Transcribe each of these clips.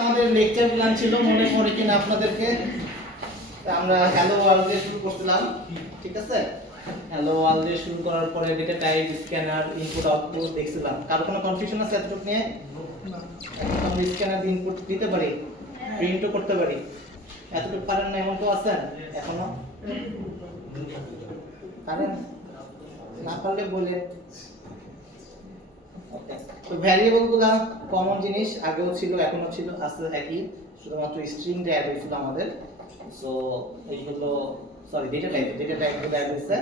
আমাদের lecture plan ছিল মনে পড়ে কিনা আপনাদেরকে, আমরা হ্যালো ওয়ার্ল্ড দিয়ে শুরু করছিলাম, ঠিক আছে? হ্যালো ওয়ার্ল্ড দিয়ে শুরু করার পরে data type, scanner, input output দেখছিলাম। কারো কোনো কনফিউশন আছে এতটুকু নিয়ে? আমরা স্ক্যানার দিয়ে ইনপুট দিতে পারি, প্রিন্টও করতে পারি, এতটুকু পারেন না এমন কেউ আছেন এখনো? পারেন? না পারলে বলে। তো ভ্যারিয়েবল গুলা কমন জিনিস, আগেও ছিল এখনো ছিল, আসলে একই, শুধুমাত্র স্ট্রিং টা অ্যাড হয়েছিল আমাদের। সো এইগুলো সরি ডেটা টাইপ গুলো অ্যাড হয়েছে।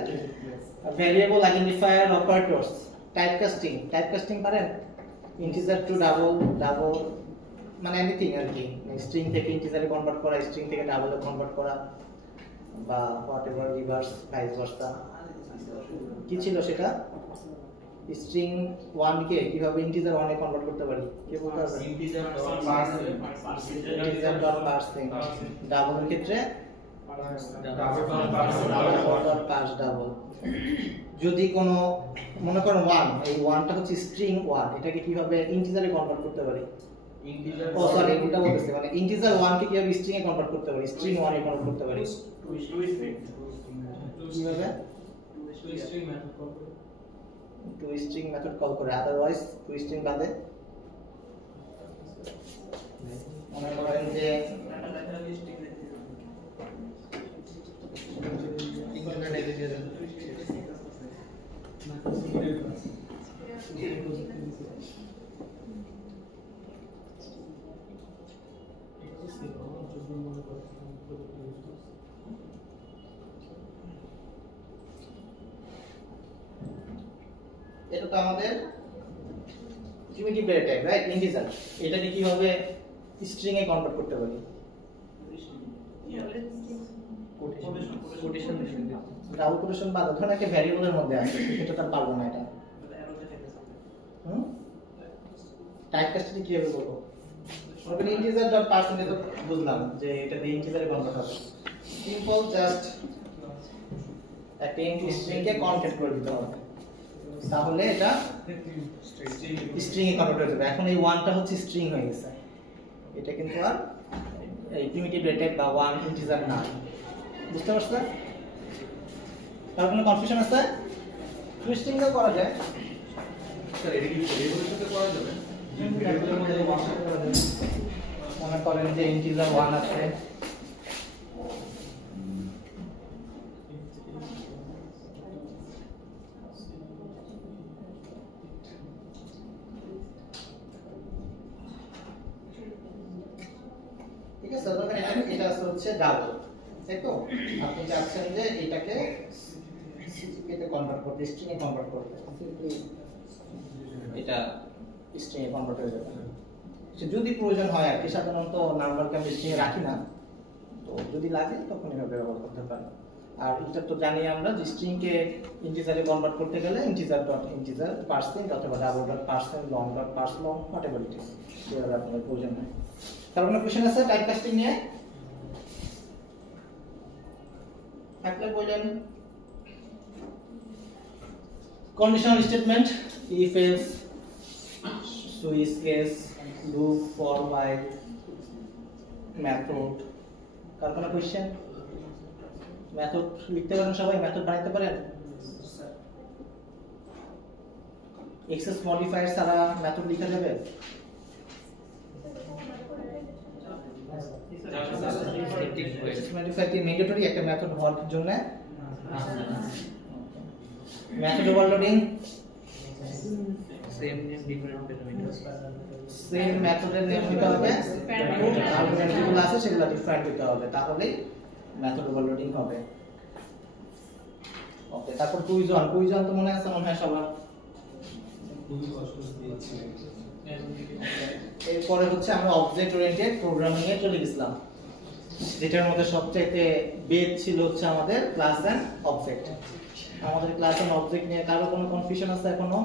ভ্যারিয়েবল আইডেন্টিফায়ার, অপারেটরস, টাইপকাস্টিং পারেন? ইন্টিজার টু ডাবল মানে এনিথিং আর কি, স্ট্রিং থেকে ইন্টিজারে কনভার্ট করা, স্ট্রিং থেকে ডাবলে কনভার্ট করা, বা হোয়াটএভার রিভার্স ভাইস ভার্সা। কি ছিল সেটা? স্ট্রিং 1 কে কিভাবে ইন্টিজার 1 এ কনভার্ট করতে পারি? কে বলতে পারবে? Integer dot parsing. ডাবলের ক্ষেত্রে পার্স ডাবল। যদি কোনো মনে করেন 1, এই 1 টা হচ্ছে স্ট্রিং 1, এটাকে কিভাবে ইন্টিজারে কনভার্ট করতে পারি? ইন্টিজার সরি এটা বলতেছি, মানে ইন্টিজার 1 কে কিভাবে স্ট্রিং এ কনভার্ট করতে পারি? স্ট্রিং 1 এ কনভার্ট করতে পারি কিভাবে? টু স্ট্রিং মেথড কল করে, আদারওয়াইজ টু স্ট্রিং বাদে মনে করেন যে এটা তো আমাদের primitive data type, right? Integer. এটাকে কিভাবে স্ট্রিং এ কনভার্ট করতে পারি? ডাবল কোটেশন বাদ, ধরেন একটা ভ্যারিয়েবলের মধ্যে আছে, সেটা তো পারবো না এটা। টাইপকাস্টিং কিভাবে করব? ওখানে ইন্টিজার ডট পার্সেন্টেজ বুঝলাম যে এটা দিয়ে ইন্টিজারে কনভার্ট হবে। সিম্পল, জাস্ট একটা স্ট্রিং কে কনভার্ট করে দিতে হবে, তাহলে এটা স্ট্রিং এ কনভার্ট হয়ে যাবে। এখন এই 1 টা হচ্ছে স্ট্রিং হয়ে গেছে, এটা কিন্তু আর এই প্রিমিটিভ ডেটা টাইপ বা 1 ইন্টিজার না। বুঝতে পারছেন? কার কোনো কনফিউশন আছে? টুইস্টিং ও করা যায় স্যার, এটা কি ভেরিয়েবলের সাথে করা যাবে? ভেরিয়েবলের মধ্যে ওয়ান করা যাবে। মনে করেন যে ইন্টিজার 1 আছে, ঠিক আছে? তখন এটা হচ্ছে ডাবল, তাই তো? আপনি চাচ্ছেন যে এটাকে সিপিকে তে কনভার্ট করতে, স্ট্রিং এ কনভার্ট করতে, এটা স্ট্রিং এ কনভার্ট হয়ে যাবে। যদি প্রয়োজন হয় আর কি, সাধারণত নাম্বারকে আমি স্ট্রিং এ রাখি না, তো যদি লাগে তখন এভাবে ব্যবহার করতে পারেন। আর এটা তো জানি আমরা যে স্ট্রিং কে ইন্টিজারে কনভার্ট করতে গেলে ইন্টিজার ডট ইন্টিজার পার্সিং অথবা double dot parsing, long dot parse long, whatever it is, যেভাবে আপনাদের প্রয়োজন হয়। তার কোনো কোশ্চেন আছে টাইপকাস্টিং নিয়ে? থাকলে বলেন। Conditional statement, if else, switch case, loop, for while, method. কার কোনো কোশ্চেন? মেথড লিখতে পারেন সবাই? মেথড বানাইতে পারেন? এক্সেস মডিফায়ার ছাড়া মেথড লেখা যাবে? মডিফায়ার কি ম্যান্ডেটরি একটা মেথড হওয়ার জন্য? Method overloading, same name different parameter, same মেথডের নেম দিতে হবে, আর্গুমেন্ট যেগুলো আছে সেগুলো ডিফারেন্ট দিতে হবে, তাহলেই মেথড ওভারলোডিং হবে। ওকে, তারপর কুইজন তো মনে আছে মনে হয় সবার? এরপরে হচ্ছে আমরা অবজেক্ট ওরিয়েন্টেড প্রোগ্রামিং এ চলে গেছিলাম, যেটার মধ্যে সবচেয়ে বেদ ছিল হচ্ছে আমাদের ক্লাস এন্ড অবজেক্ট। আমাদের ক্লাস এন্ড অবজেক্ট নিয়ে কারো কোনো কনফিউশন আছে এখনো?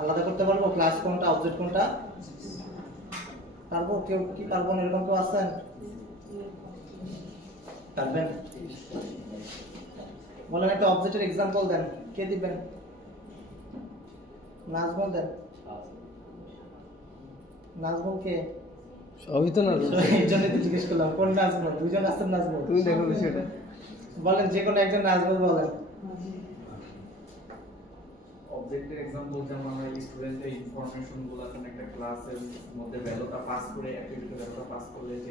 আলাদা করতে পারবো ক্লাস কোনটা অবজেক্ট কোনটা? পারবো? কেউ কি পারবো না এরকম কেউ আছেন? পারবেন? বলেন একটা অবজেক্টের এক্সাম্পল দেন, কে দিবেন? নাজমুল দেন। নাজমুল কে? সবই তো না, এই জন্য তো জিজ্ঞেস করলাম কোন নাজমুল, দুজন আছেন নাজমুল, তুমি দেখো বিষয়টা। বলেন যে কোনো একজন নাজমুল বলেন। অবজেক্টের एग्जांपल যেমন আমরা স্টুডেন্টের ইনফরমেশন গুলো কোনো একটা ক্লাসের মধ্যে ভ্যালুটা পাস করে অ্যাক্টিভিটি ভ্যালুটা পাস করলে যে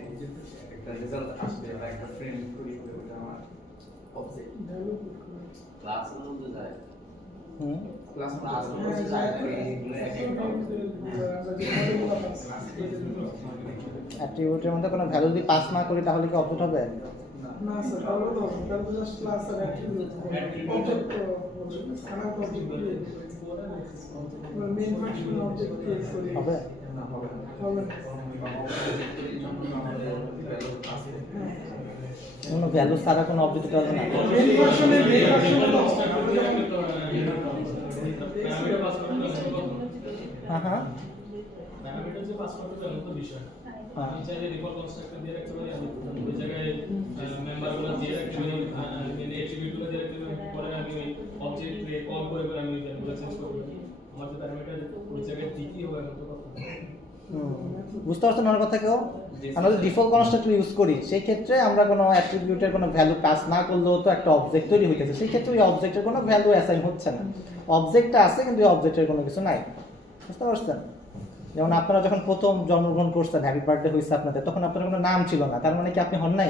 একটা রেজাল্ট আসবে বা একটা ফ্রেম তৈরি করে ওটা আমার অবজেক্ট ক্লাসের মধ্যে যায় ক্লাসের মধ্যে যায় অ্যাট্রিবিউটের মধ্যে কোনো ভ্যালু যদি পাস না করি তাহলে কি অবজেক্ট হবে? না স্যার, তাহলে তো তাহলে জাস্ট ক্লাস আর অ্যাট্রিবিউট অবজেক্ট খারাপ object main function object create করি হবে না হবে হবে কোনো ভ্যালু ছাড়া কোনো অবজেক্ট হবে না। মেইন ফাংশনের হ্যাঁ হ্যাঁ প্যারামিটার যে পাস করতে হবে তো বিষয় হ্যাঁ। আমি চাইলে ডিফল্ট কনস্ট্রাক্টর দিয়ে রাখতে পারি, আমি ওই জায়গায় মেম্বারগুলো দিয়ে রাখতে পারি, মানে অ্যাট্রিবিউটগুলো দিয়ে রাখতে পারি, পরে আমি ওই অবজেক্ট রে কল করে আমি ভ্যালুগুলো চেঞ্জ করতে পারি। আমার যে প্যারামিটার ওই জায়গায় ঠিকই হবে না তো কথা। বুঝতে পারছেন আমার কথা কেউ? আমরা যদি ডিফল্ট কনস্ট্রাক্টর ইউজ করি সেই ক্ষেত্রে আমরা কোনো অ্যাট্রিবিউটের কোনো ভ্যালু পাস না করলেও তো একটা অবজেক্ট তৈরি হইতেছে, সেই ক্ষেত্রে ওই অবজেক্টের কোনো ভ্যালু অ্যাসাইন হচ্ছে না। অবজেক্টটা আছে কিন্তু ওই অবজেক্টের কোনো কিছু নাই। বুঝতে পারছেন? যেমন আপনারা যখন প্রথম জন্মগ্রহণ করছেন, হ্যাপি বার্থডে হয়েছে আপনাদের, তখন আপনার কোনো নাম ছিল না, তার মানে কি আপনি হন নাই?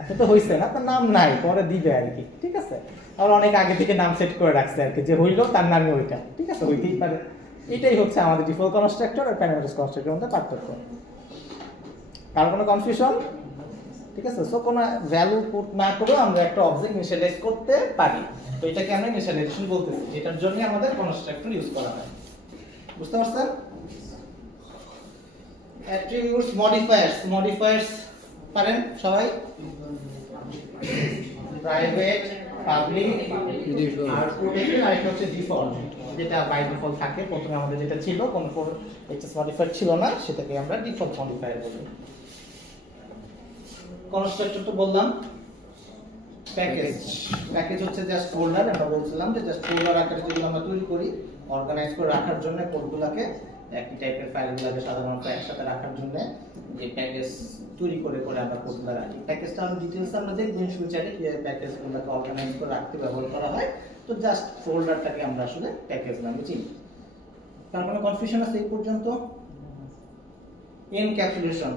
আপনি তো হয়েছেন, আপনার নাম নাই, পরে দিবে আর কি, ঠিক আছে? আবার অনেক আগে থেকে নাম সেট করে রাখছে আর কি, যে হইলো তার নামই ওইটা, ঠিক আছে, হইতেই পারে। এটাই হচ্ছে আমাদের ডিফল্ট কনস্ট্রাক্টর আর প্যারামিটার কনস্ট্রাক্টরের মধ্যে পার্থক্য। কার কোনো কনফিউশন? ঠিক আছে, সো কোনো ভ্যালু পুট না করেও আমরা একটা অবজেক্ট ইনিশিয়ালাইজ করতে পারি, তো এটাকে আমরা ইনিশিয়ালাইজেশন বলতেছি, এটার জন্য আমাদের কনস্ট্রাক্টর ইউজ করা হয়। বুঝতে পারছেন? অ্যাট্রিবিউটস, মডিফায়ার্স পারেন সবাই? প্রাইভেট, পাবলিক আর প্রোটেক্টেড, আর একটা হচ্ছে ডিফল্ট, যেটা বাই ডিফল্ট থাকে। প্রথমে আমাদের যেটা ছিল কোনো এক্সেস মডিফায়ার ছিল না, সেটাকে আমরা ডিফল্ট মডিফায়ার বলি। কনস্ট্রাক্টর তো বললাম। প্যাকেজ হচ্ছে জাস্ট ফোল্ডার, আমরা বলছিলাম যে জাস্ট ফোল্ডার আকারে যেগুলো আমরা তৈরি করি অর্গানাইজ করে রাখার জন্য, কোডগুলোকে একই টাইপের ফাইলগুলোকে সাধারণত একসাথে রাখার জন্য যে প্যাকেজ তৈরি করে আমরা কোডগুলো রাখি। প্যাকেজটা আমরা ডিটেইলস আমরা দেখব ফিউচারে কিভাবে প্যাকেজগুলোকে অর্গানাইজ করে রাখতে ব্যবহার করা হয়। তো জাস্ট ফোল্ডারটাকে আমরা আসলে প্যাকেজ নামে চিনি। তার কোনো কনফিউশন আছে এই পর্যন্ত? এনক্যাপসুলেশন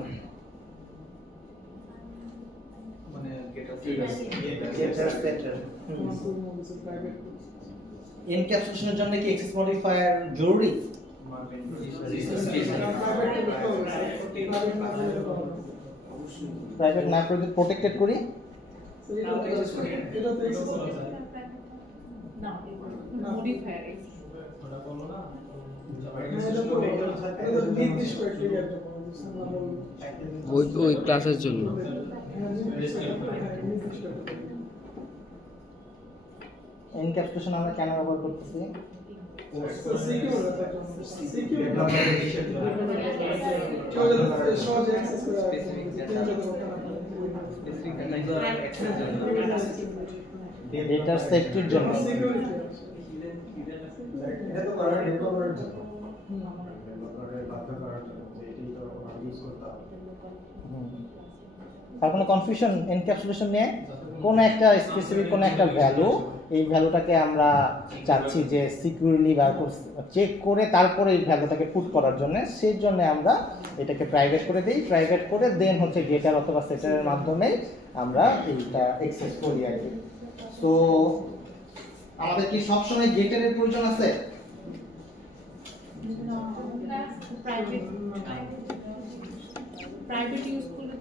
মানে এনক্যাপসুলেশনের জন্য কি এক্সেস মডিফায়ার জরুরি? প্রাইভেট না করে প্রোটেক্টেড করি, ওই ক্লাসের জন্য। এনক্যাপসুলেশন আমরা কেন ব্যবহার করতেছি? ডেটার সেফটির জন্য। আর কোনো কনফিউশন এনক্যাপসুলেশন নিয়ে? কোন একটা স্পেসিফিক কোন একটা ভ্যালু, এই ভ্যালুটাকে আমরা চাচ্ছি যে সিকিউরলি বা চেক করে তারপরে এই ভ্যালুটাকে পুট করার জন্য, সেই জন্য আমরা এটাকে প্রাইভেট করে দিই। প্রাইভেট করে দেন হচ্ছে গেটার অথবা সেটারের মাধ্যমে আমরা এইটা অ্যাক্সেস করি আর কি। তো আমাদের কি সবসময় গেটারের প্রয়োজন আছে?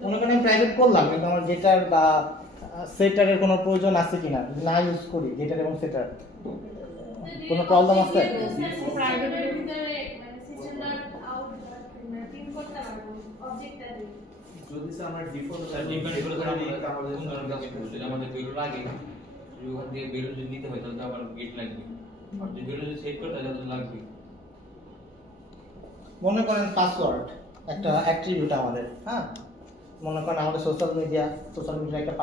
মনে করেন প্রাইভেট করলাম কিন্তু আমার গেটার বা সেটারের কোনো প্রয়োজন আছে কিনা, না ইউজ করি গেটার এবং সেটার, কোনো প্রবলেম আছে? প্রাইভেটের ভিতরে মানে সিস্টেম ডট আউট প্রিন্ট করতে পারবো অবজেক্টটা দিয়ে। যদি আমরা ডিফল্ট ডিপেন্ড করে তাহলে কোন ধরনের কাজ করতে যদি আমাদের বেরো লাগে, যদি ওখান থেকে বেরো যদি নিতে হয় তাহলে আবার গেট লাগবে, আর যদি বেরো যদি সেট করতে হয় তাহলে লাগবে। মনে করেন পাসওয়ার্ড একটা অ্যাট্রিবিউট আমাদের, হ্যাঁ, মনে করেন আমাদের সোশ্যাল মিডিয়া একটা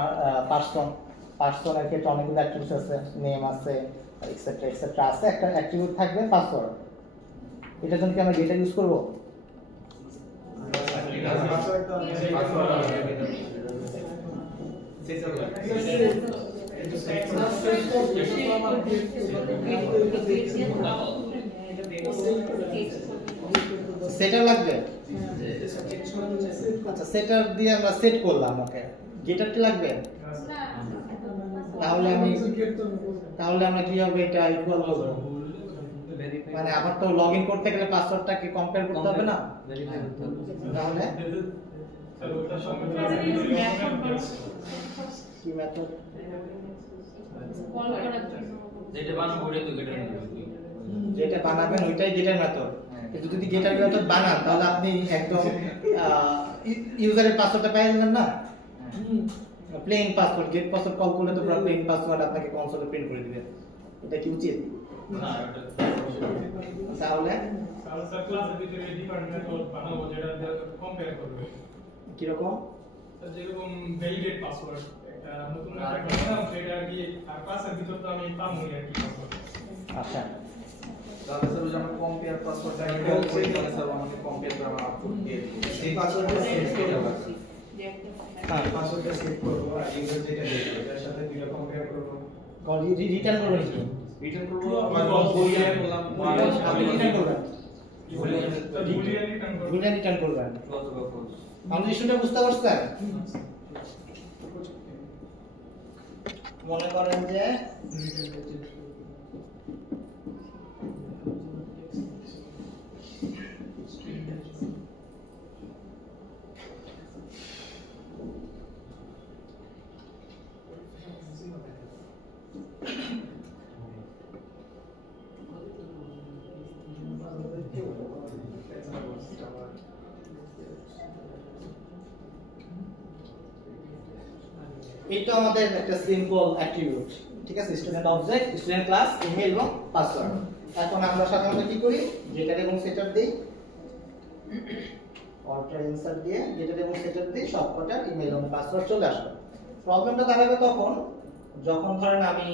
পার্সনের ক্ষেত্রে অনেকগুলো অ্যাট্রিবিউট আছে, নেম আছে, এক্সেট্রা এক্সেট্রা আছে, একটা অ্যাট্রিবিউট থাকবে পাসওয়ার্ড। এটার জন্য কি আমরা গেটার ইউজ করব? সেটার লাগবে। আচ্ছা সেটার দিয়ে আমরা সেট করলাম, ওকে গেটারটি লাগবে। তাহলে আমরা কিভাবে এটা ইকুয়াল করব? মানে আমার তো লগইন করতে গেলে পাসওয়ার্ডটাকে কম্পেয়ার করতে হবে না? তাহলে কি মেথড? যেটা বানাবো ওটাই তো গেটার যেটা বানাবেন ওইটাই গেটার মেথড। কিন্তু যদি গেটার মেথড বানান তাহলে আপনি একদম ইউজারের পাসওয়ার্ডটা পেয়ে যাবেন না। Plain password, get password call করলে তো পুরো প্লেন পাসওয়ার্ড আপনাকে কনসোলে প্রিন্ট করে দিবে। এটা কি উচিত? না তাহলে স্যার ক্লাসের ভিতরে ডিপার্টমেন্ট বানাবো যেটা কম্পেয়ার করবে। কি রকম? স্যার যেরকম ভ্যালিডেট পাসওয়ার্ড একটা নতুন একটা বানালাম, সেটা আর কি আর ক্লাসের ভিতর তো আমি পাবো আর কি পাসওয়ার্ড। আচ্ছা তাহলে স্যার ওই যে আমরা কম্পেয়ার পাসওয়ার্ডটা ইনস্টল করি, তাহলে স্যার আমাকে কম্পেয়ার করে আমরা আউটপুট দিয়ে দেব। এই পাসওয়ার্ডটা সেট করে দাও। হ্যাঁ পাসওয়ার্ডটা সেট করব আর ইউজার যেটা দেখবে এটার সাথে দুটো কম্পেয়ার করব। রিটার্ন করবেন কি? রিটার্ন করব বুলিয়ান বললাম আপনি রিটার্ন করবেন, বুলিয়ান রিটার্ন করব। বুলিয়ান রিটার্ন করবেন। অথবা ফলস। আমাদের ইস্যুটা বুঝতে পারছেন? মনে করেন যে এটা আমাদের একটা সিম্পল অ্যাট্রিবিউট, ঠিক আছে? Student object, student class, email এবং পাসওয়ার্ড। এখন আমরা সাধারণত কি করি? গেটার এবং সেটার দেই, অল্টার ইনসার্ট দিয়ে গেটার এবং সেটার দেই, সবকটা ইমেল এবং পাসওয়ার্ড চলে আসবে। প্রবলেমটা দাঁড়াবে তখন যখন ধরেন আমি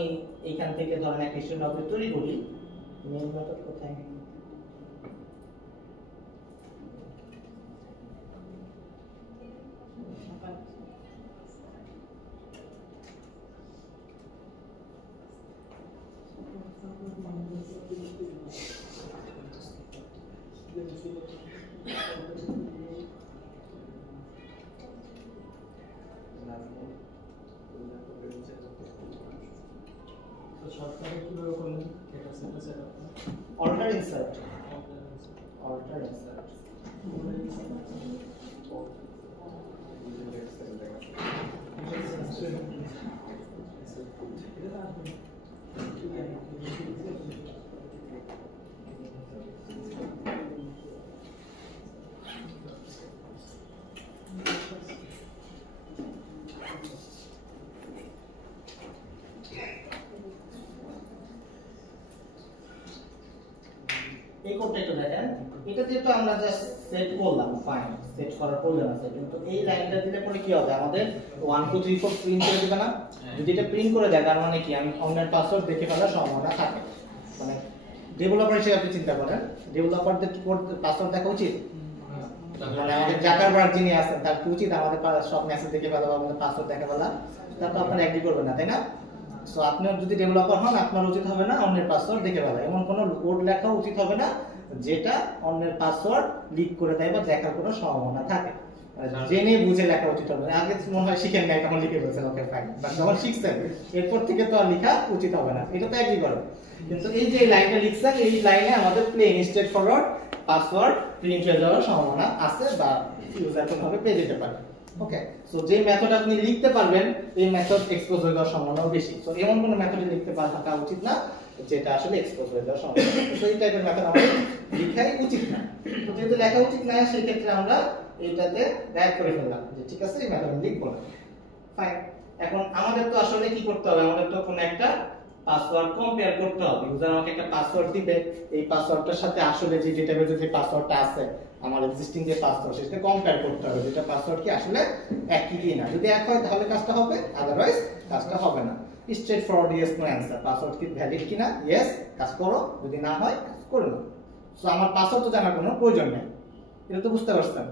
এইখান থেকে ধরেন একটা স্টুডেন্ট অবজেক্ট তৈরি করি, মেইন মেথড কোথায়? তো শর্টকাটে কিভাবে করলেন এটা setup? Alter insert, alter insert. এই কোডটা একটু দেখেন, এটা যেহেতু আমরা জাস্ট সেট করলাম, ফাইন, সেট করার প্রয়োজন আছে, কিন্তু এই লাইনটা দিলে পরে কি হবে? আমাদের 1 2 3 4 প্রিন্ট করে দিবে না? যদি এটা প্রিন্ট করে দেয় তার মানে কি আমি অন্যের পাসওয়ার্ড দেখে ফেলার সম্ভাবনা থাকে। মানে ডেভেলপার হিসেবে আপনি চিন্তা করেন, ডেভেলপারদের কি করতে পাসওয়ার্ড দেখা উচিত? মানে আমাদের জাকারবার্গ যিনি আছেন তার কি উচিত আমাদের সব মেসেজ দেখে ফেলা বা আমাদের পাসওয়ার্ড দেখে ফেলা? তা তো আপনারা এগ্রি করবেন না, তাই না? সো আপনার যদি ডেভেলপার হন আপনার উচিত হবে না অন্যের পাসওয়ার্ড দেখে ফেলা, এমন কোনো কোড লেখা উচিত হবে না যেটা অন্যের পাসওয়ার্ড লিক করে দেয় বা দেখার কোনো সম্ভাবনা থাকে। জেনে বুঝে লেখা উচিত হবে না। আগে মনে হয় শিখেন নাই তখন লিখে ফেলছেন, ওকে ফাইন, বাট যখন শিখছেন এরপর থেকে তো আর লেখা উচিত হবে না, এটা তো একই করে। কিন্তু এই যে লাইনটা লিখছেন এই লাইনে আমাদের plain straightforward password print হয়ে যাওয়ার সম্ভাবনা আছে বা ইউজার কোনভাবে পেয়ে যেতে পারে। ওকে, সো যে মেথড আপনি লিখতে পারবেন এই মেথড এক্সপোজ হয়ে যাওয়ার সম্ভাবনাও বেশি। সো এমন কোনো মেথডে লিখতে থাকা উচিত না যেটা আসলে এক্সপোজ হয়ে যাওয়ার সম্ভাবনা। সো এই টাইপের মেথড আমাদের লেখাই উচিত না। তো যেহেতু লেখা উচিত না সেই ক্ষেত্রে আমরা এইটাতে ব্যাক করে ফেললাম যে ঠিক আছে এই মেথড লিখবো না, ফাইন। এখন আমাদের তো আসলে কি করতে হবে? আমাদের তো কোনো একটা পাসওয়ার্ড কম্পেয়ার করতে হবে। ইউজার আমাকে একটা পাসওয়ার্ড দিবে, এই পাসওয়ার্ডটার সাথে আসলে যে ডেটাবেজে যে পাসওয়ার্ডটা আছে আমার এক্সিস্টিং যে পাসওয়ার্ড সেটা কম্পেয়ার করতে হবে যেটা পাসওয়ার্ড কি আসলে একই কি না। যদি এক হয় তাহলে কাজটা হবে, আদারওয়াইজ কাজটা হবে না। Straightforward yes no answer, password কি ভ্যালিড কিনা, ইয়েস কাজ করো, যদি না হয় কাজ করো না। সো আমার পাসওয়ার্ড তো জানার কোনো প্রয়োজন নেই, এটা তো বুঝতে পারছেন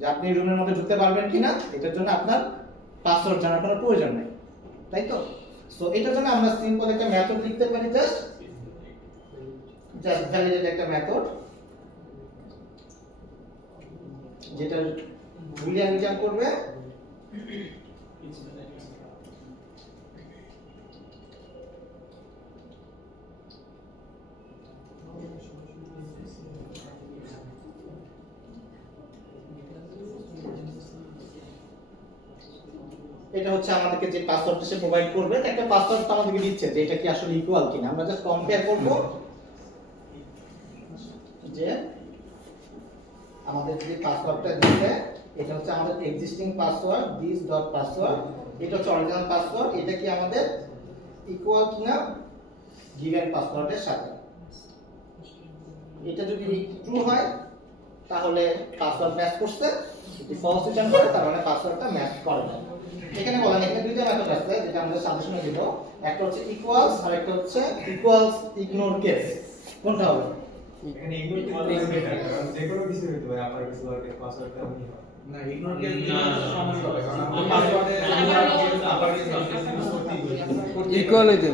যে আপনি রুমের মধ্যে ঢুকতে পারবেন কিনা, এটার জন্য আপনার পাসওয়ার্ড জানার কোনো প্রয়োজন নেই, তাই তো? সো এটার জন্য আমরা সিম্পল একটা মেথড লিখতে পারি, জাস্ট ভ্যালিডেট একটা মেথড যেটা বুলিয়ান রিটার্ন করবে এটা হচ্ছে আমাদেরকে যে পাসওয়ার্ডটা সে প্রোভাইড করবে, একটা পাসওয়ার্ড তো আমাদেরকে দিচ্ছে যে এটা কি আসলে ইকুয়াল কিনা। আমরা জাস্ট কম্পেয়ার করব যে আমাদের যে পাসওয়ার্ডটা দিচ্ছে এটা হচ্ছে আমাদের existing password this dot password, এটা হচ্ছে অরিজিনাল পাসওয়ার্ড, এটা কি আমাদের ইকুয়াল কিনা গিভেন পাসওয়ার্ডের সাথে। এটা যদি ট্রু হয় তাহলে পাসওয়ার্ড ম্যাচ করছে, যদি ফলস রিটার্ন করে তার মানে পাসওয়ার্ডটা ম্যাচ করে না। এখানে বলেন এখানে দুইটা মেথড আছে যেটা আমরা সাজেশনে দিব, একটা হচ্ছে ইকুয়ালস আর একটা হচ্ছে ইকুয়ালস ইগনোর কেস। কোনটা হবে? এখানে ইগনোর কেস যে কোনো কিছু হতে পারে, আপার কেস লোয়ার কেস পাসওয়ার্ডটা আমি না ইগনোর কেস সমস্যা হবে, কারণ আমরা পাসওয়ার্ডে আপার কেস ইউজ করতে ইকুয়াল হইতে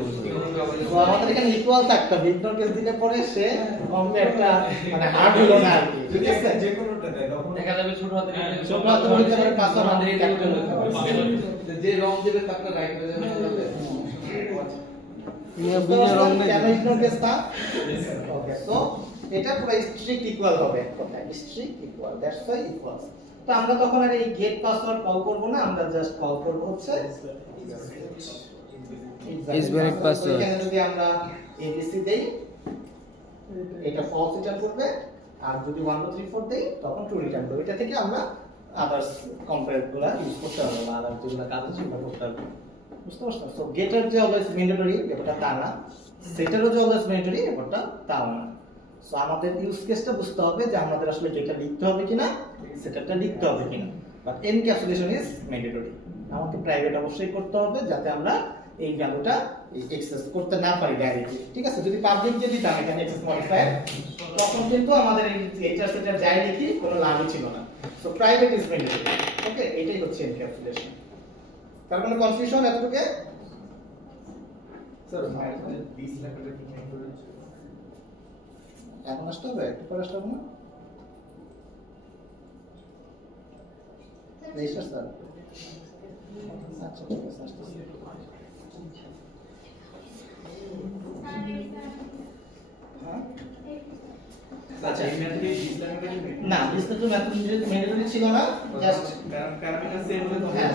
তো আমাদের এখানে ইকুয়াল থাকতে হবে, ইগনোর কেস দিলে পরে সে কম্পেয়ারটা মানে হার্ড হলো না আর কি, ঠিক আছে? যে কোনোটা দেয় তখন দেখা যাবে ছোট হাতের ছোট হাতে বলতে পারে পাসওয়ার্ড আমাদের ক্যাপিটাল হতে হবে। যে রং দেবে তারটা রাইট হয়ে যাবে। কেন ইগনোর কেসটা? ওকে, সো এটা পুরো স্ট্রিক্ট ইকুয়াল হবে, কথা strict equal, that's why equals. তো আমরা তখন আর এই গেট পাসওয়ার্ড কল করব না, আমরা জাস্ট কল করব হচ্ছে is valid password। এখানে যদি আমরা এবিসি দেই এটা ফলস রিটার্ন করবে, আর যদি 1 2 3 4 দেই তখন ট্রু রিটার্ন করবে। এটা থেকে আমরা আদার্স কম্পেয়ারগুলো ইউজ করতে পারবো, আদার যেগুলো কাজ আছে সেগুলো করতে পারবো, বুঝতে পারছেন? সো গেটার যে অলওয়েজ ম্যান্ডেটরি ব্যাপারটা তা না, সেটারও যে অলওয়েজ ম্যান্ডেটরি ব্যাপারটা তাও না। সো আমাদের ইউজ কেসটা বুঝতে হবে যে আমাদের আসলে ডেটা লিখতে হবে কিনা, সেটাটা লিখতে হবে কিনা। বাট এনক্যাপসুলেশন ইজ ম্যান্ডেটরি, আমাকে প্রাইভেট অবশ্যই করতে হবে যাতে আমরা এই ভ্যালুটা এক্সেস করতে না পারি ডাইরেক্টলি, ঠিক আছে? যদি পাবলিক যে দিতাম এখানে এক্সেস মডিফায়ার তখন কিন্তু আমাদের এই এইচআর সেটা যাই লিখি কোনো লাভই ছিল না। সো প্রাইভেট ইজ ম্যান্ডেটরি, ওকে? এটাই হচ্ছে এনক্যাপসুলেশন। তার কোনো কনফিউশন এতটুকু? স্যার মাইনাস 20 লাখ টাকা কি করে এখন আসতে হবে, একটু পরে আসতে হবে না? রেজিস্টার স্যার, আচ্ছা ঠিক আছে, আসতেছি। হ্যাঁ আচ্ছা এই মেথডে 20 লাখ টাকা না, বিস্তারিত ম্যান্ডেটরি ছিল না, জাস্ট প্যারামিটার সেভ হলে তো হ্যাঁ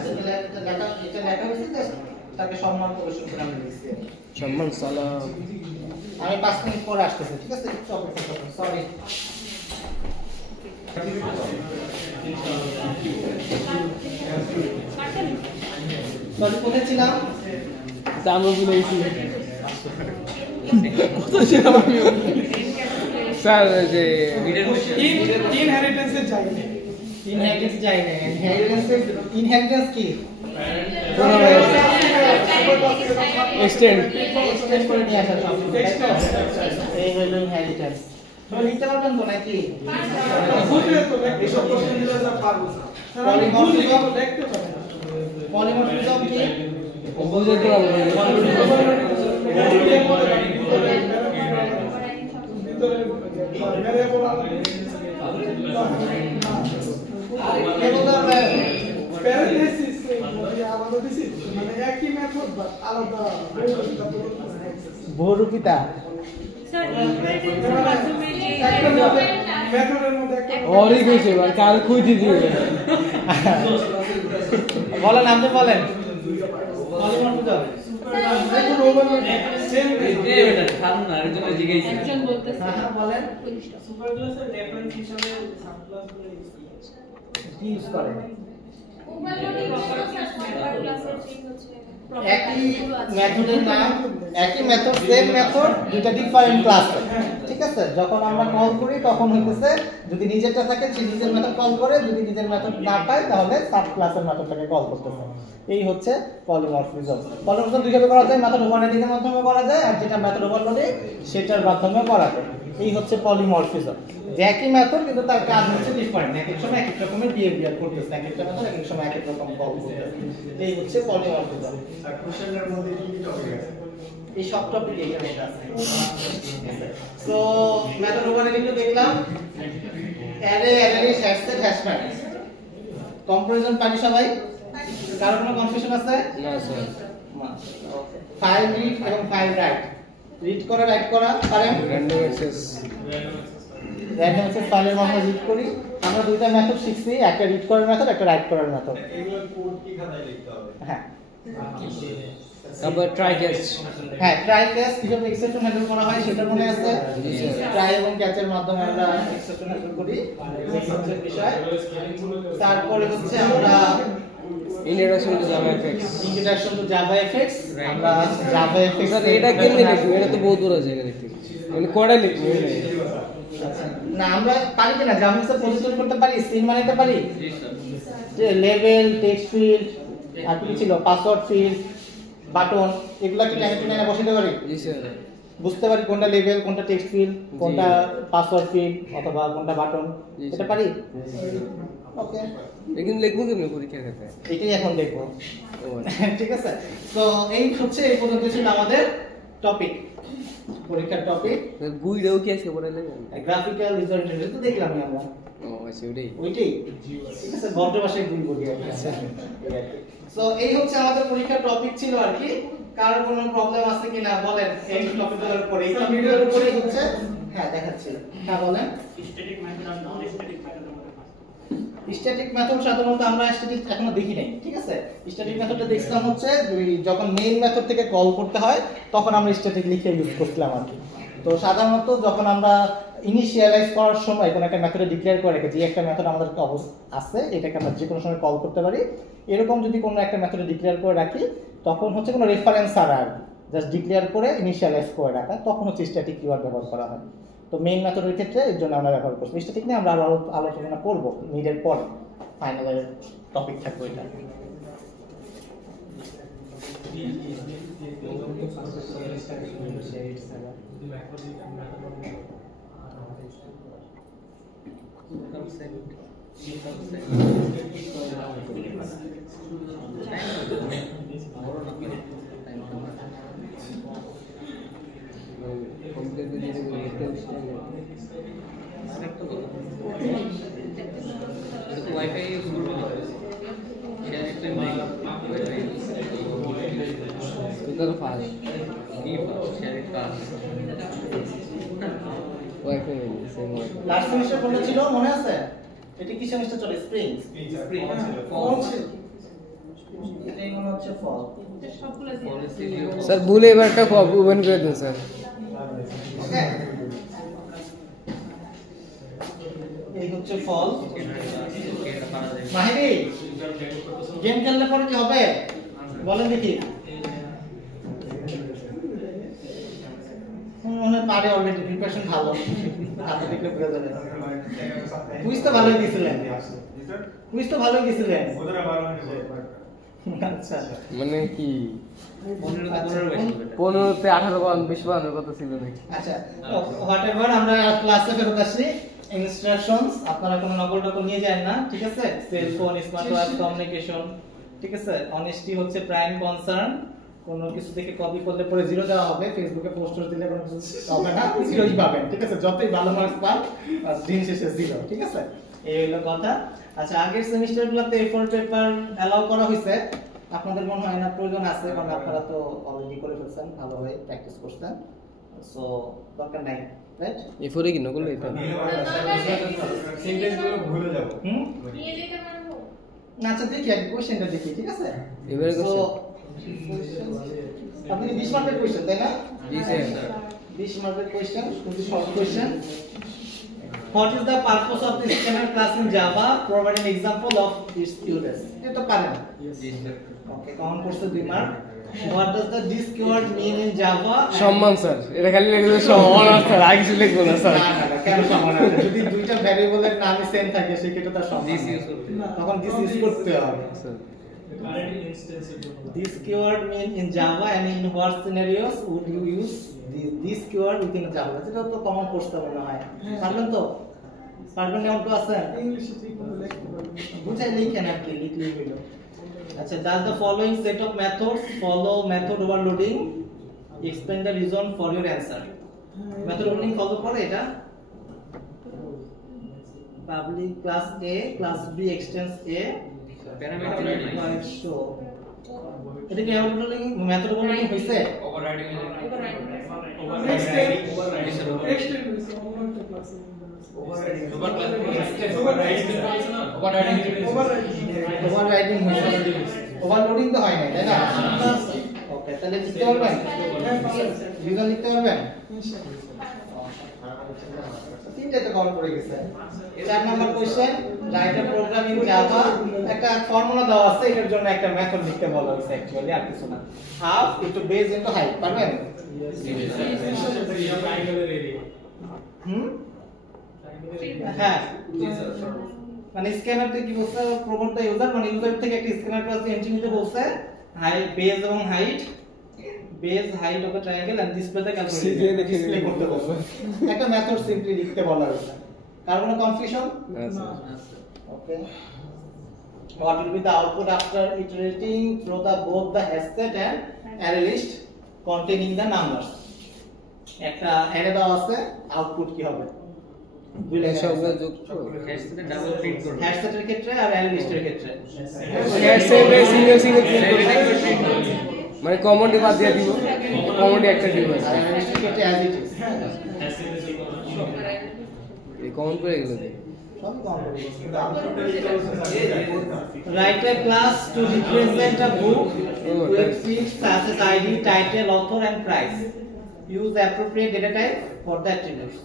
এটা লেখা হয়েছে, জাস্ট তাকে সম্মান প্রদর্শন করে আমি লিখছি। সম্মান সালাম। আমি 5 মিনিট পরে আসতেছি, ঠিক আছে? একটু অপেক্ষা করুন, সরি। সরি, কোথায় ছিলাম? আমরা ভুলে গেছি কোথায় ছিলাম আমি? স্যার যে ইনহেরিটেন্সে যাই না। ইনহেরিটেন্স যাই না। ইনহেরিটেন্স কি? এক্সটেন্ড এক্সটেন্ড করে নিয়ে আসা সব, তাই তো? এই হলো ইনহেরিটেন্স। তোমরা লিখতে পারবেন তো নাকি? বুঝলে তো এসব কোশ্চেন দিলে আমরা পারবো না। আমি বুঝি তো দেখতে পারি না। পলিমরফিজম কি? বুঝতে পারবো না। প্যারালাইসিস আলাদা দিছি, মানে একই মেথড বাট আলাদা বহুরূপিতা। মেথডের মধ্যে একটা অরিক হয়েছে এবার কার খুঁজ দিতে বলেন, আপনি বলেন। পলিমরফিজম একটু ওভারলোড সেম একজন বলতেছে হ্যাঁ বলেন, সুপার ক্লাসের রেফারেন্স হিসাবে সাব ক্লাসগুলো ইউজ করি। কি ইউজ করেন? ওভারলোডিং সুপার ক্লাসের ঠিক হচ্ছে একই মেথডের নাম, একই মেথড, সেম মেথড, দুটো ডিফারেন্ট ক্লাস, ঠিক ঠিক আছে? যখন আমরা কল করি তখন হইতেছে যদি নিজেরটা থাকে সে নিজের মেথড কল করে, যদি নিজের মেথড না পায় তাহলে সাব ক্লাসের মেথডটাকে কল করতেছে। এই হচ্ছে পলিমরফিজম। পলিমরফিজম দুইভাবে করা যায়, মেথড ওভাররাইডিং এর মাধ্যমে করা যায় আর যেটা মেথড ওভারলোডিং সেটার মাধ্যমে করা যায়। এই হচ্ছে পলিমরফিজম। যে একই মেথড কিন্তু তার কাজ হচ্ছে ডিফারেন্ট, এক এক সময় এক এক রকমের বিহেভিয়ার করতেছে, এক একটা মেথড এক এক সময় এক এক রকম কল করতেছে। এই হচ্ছে পলিমরফিজম। আর কোশ্চেনের মধ্যে কি কি টপিক আছে? এই সব টপিক এখানে আছে। সো মেথড ওভাররাইডিং তো দেখলাম, অ্যারে, অ্যারে, হ্যাশসেট, হ্যাশম্যাপ। কম্পারিজন পারি সবাই? কারো কোনো কনফিউশন আছে? না স্যার। ওকে। ফাইল রিড এবং ফাইল রাইট। রিড করা, রাইট করা পারেন? Random access. র্যান্ডম অ্যাক্সেস ফাইলের আমরা রিড করি। আমরা দুইটা মেথড শিখছি, একটা রিড করার মেথড, একটা রাইট করার মেথড। এগুলো কোড কি খাতায় লিখতে হবে? হ্যাঁ। তারপর ট্রাই ক্যাচ। হ্যাঁ, ট্রাই ক্যাচ কিভাবে এক্সেপশন হ্যান্ডেল করা হয় সেটা মনে আছে? ট্রাই এবং ক্যাচের মাধ্যমে আমরা এক্সেপশন হ্যান্ডেল করি, এই হচ্ছে বিষয়। তারপরে হচ্ছে আমরা introduction to Java FX. Introduction to Java FX. আমরা জাভা এফএক্স স্যার এটা কেমনে লিখবো? এটা তো বহুত বড় জায়গা দেখতে। মানে কোডে লিখবো এটা। না, আমরা পারি কিনা জাভা এফএক্স পজিশন করতে পারি, সিন বানাইতে পারি, যে লেভেল, টেক্সট ফিল্ড, আর কি ছিল, পাসওয়ার্ড ফিল্ড, বাটন, এগুলা কি লাইন টু লাইনে বসাতে পারি? জি স্যার। বুঝতে পারি কোনটা লেভেল, কোনটা টেক্সট ফিল্ড, কোনটা পাসওয়ার্ড ফিল্ড অথবা কোনটা বাটন, এটা পারি? ওকে, लेकिन লিখবো কেমনে পরীক্ষার খাতায়? এটাই এখন দেখবো। ও ঠিক আছে, তো এই হচ্ছে এই পর্যন্ত ছিল আমাদের টপিক, পরীক্ষার টপিক। গুইডাও কি আছে পড়ালে? গ্রাফিক্যাল ইউজার ইন্টারফেস তো দেখলামই আমরা। ও আচ্ছা ওইটাই। ওইটাই, ঠিক আছে, ভদ্র ভাষায় গুই বলি আর কি। সো এই হচ্ছে আমাদের পরীক্ষার টপিক ছিল আর কি। কার কোনো প্রবলেম আছে কিনা বলেন এই টপিকের উপরে? এই টপিকের উপরে হচ্ছে, হ্যাঁ দেখাচ্ছি, হ্যাঁ বলেন। স্ট্যাটিক মেথড আর non static method. Static method সাধারণত আমরা স্ট্যাটিক এখনো দেখি নাই, ঠিক আছে? স্ট্যাটিক মেথডটা দেখলাম হচ্ছে যখন মেইন মেথড থেকে কল করতে হয় তখন আমরা স্ট্যাটিক লিখে ইউজ করছিলাম আর কি। তো সাধারণত যখন আমরা ইনিশিয়ালাইজ করার সময় কোনো একটা মেথডে ডিক্লেয়ার করে রাখি যে একটা মেথড আমাদের আছে, এটাকে আমরা যে কোনো সময় কল করতে পারি, এরকম যদি কোনো একটা মেথডে ডিক্লেয়ার করে রাখি তখন হচ্ছে কোনো রেফারেন্স ছাড়া আর জাস্ট ডিক্লেয়ার করে ইনিশিয়ালাইজ করে রাখা, তখন হচ্ছে স্ট্যাটিক কিওয়ার্ড ব্যবহার করা হয়। তো মেইন মেথডের ক্ষেত্রে এর জন্য আমরা ব্যবহার করছি। স্ট্যাটিক নিয়ে আমরা আরো আলোচনা করব মিডের পরে, ফাইনালের টপিক থাকবে এটা। ওয়াইফাই ইউজ করবো শেয়ার একটা নেই ওয়াইফাই তোদের ফাস্ট কি শেয়ার একটা wifi same wifi. Last semester কোনটা ছিল মনে আছে? এটা কি সেমিস্টার চলে? স্প্রিং ফল ছিল, এটাই মনে হচ্ছে ফল। সবগুলো দিয়ে স্যার ভুলে এবার একটা ওপেন করে দিন স্যার। ওকে, এই হচ্ছে ফল। মাহিরি, গেম খেললে পরে কি হবে বলেন দেখি? মনে পারে অলরেডি, প্রিপারেশন ভালো, হাতে দেখলে বুঝা যাবে। কুইজ তো ভালোই দিছিলেন, কুইজ তো ভালোই দিছিলেন। আচ্ছা, মানে কি 15 15 তে 18 বানানোর 20 বানানোর কথা ছিল নাকি? আচ্ছা, হোয়াটএভার, আমরা ক্লাসে ফেরত আসি। ইনস্ট্রাকশনস আপনারা কোনো নকল টকল নিয়ে যান না, ঠিক আছে? Cell phone, smart watch, communication, ঠিক আছে? অনেস্টি হচ্ছে প্রাইম কনসার্ন। কোনো কিছু থেকে কপি করলে পরে জিরো দেওয়া হবে, ফেসবুকে পোস্ট দিলে কোনো কিছু হবে না, জিরোই পাবেন, ঠিক আছে? যতই ভালো মার্কস পান দিন শেষে জিরো, ঠিক আছে? এই হলো কথা। আচ্ছা, আগের সেমিস্টারগুলোতে A4 পেপার অ্যালাউ করা হয়েছে, আপনাদের মনে হয় না প্রয়োজন আছে, কারণ আপনারা তো অলরেডি করে ফেলছেন, ভালোভাবে প্র্যাকটিস করছেন, সো দরকার নাই, রাইট? এফোরে কি নকল এটা? সেন্টেন্সগুলো ভুলে যাব। নিয়ে যেতে পারবো। না, আচ্ছা দেখি আগে কোশ্চেনটা দেখি, ঠিক আছে? এবারে So, কোশ্চেন আপনি 20 মার্কের কোশ্চেন তাই না? জি স্যার। 20 মার্কের কোশ্চেন, খুবই short question. What is the purpose of this scanner class in Java? Provide an example of its uses. এটা তো পারেন। ওকে, কমন কোর্সে 2 mark. What does the this keyword mean in Java? সম্মান sir, এটা খালি লিখলে সম্মান আর স্যার আর কিছু লিখবো না স্যার। না, কেন সম্মান আছে? যদি দুইটা ভ্যারিয়েবলের নামই সেম থাকে সেক্ষেত্রে তার সম্মান দিস নেই। ইউজ করতে তখন this use করতে হবে। কারেন্ট ইনস্ট্যান্সের জন্য This keyword mean in Java and in what scenarios would you use this keyword within Java? যেটা তো কমন কোর্সটা মনে হয়। পারবেন তো? পারবেন এমন তো আছে? ইংলিশে ঠিক করে লিখতে পারবো। বুঝাই লিখেন আর কি লিখলেই হলো। আচ্ছা, does the following set of methods follow method overloading? Explain the reason for your answer. Method overloading follow করে এটা? Public class A, class B extends A. Right, so এটা কি method overloading হইছে? ওভাররাইডিং Extend override হইছে, override ক্লাসে। Overriding হইছে। Overloading তো হয় না, তাই না? ওকে, তাহলে লিখতে পারবেন? রিজন লিখতে পারবেন? তিনটাতে কমন পড়ে গেছে। 4 number question, right a program in Java. একটা ফর্মুলা দেওয়া আছে, এটার জন্য একটা মেথড লিখতে বলা হয়েছে অ্যাকচুয়ালি, আর কিছু না। Half into base into height, পারবেন? ট্রায়াঙ্গেলের এরিয়া হ্যাঁ, মানে স্ক্যানারতে কি বলছে প্রবর্তক ইউজার, মানে ইউজার থেকে একটা স্ক্যানার ক্লাস এন্ট্রি নিতে বলছে, হাইট বেস এবং height, base height of the triangle and display the calculation display করতে বলছে। একটা মেথড সিম্পলি লিখতে বলা হয়েছে। কার কোনো confusion? Okay, what will be the output after iterating through the both the hash set and array list containing the numbers? একটা array দেওয়া আছে, আউটপুট কি হবে? এই সবগুলো যোগ ডাবল প্রিন্ট করব হ্যাশ সেটের ক্ষেত্রে আর অ্যারে লিস্টের ক্ষেত্রে হ্যাশ সেটে সিঙ্গেল সিঙ্গেল প্রিন্ট করব, মানে কমনটি বাদ দিয়ে দিব, কমনটি একটা দিব আর অ্যারে লিস্টের ক্ষেত্রে অ্যাজ ইট ইজ এই কমন করে গেল দে সব common. Write a class to represent a book with fixed classes ID, title, author and price. Use the appropriate data type for the attributes.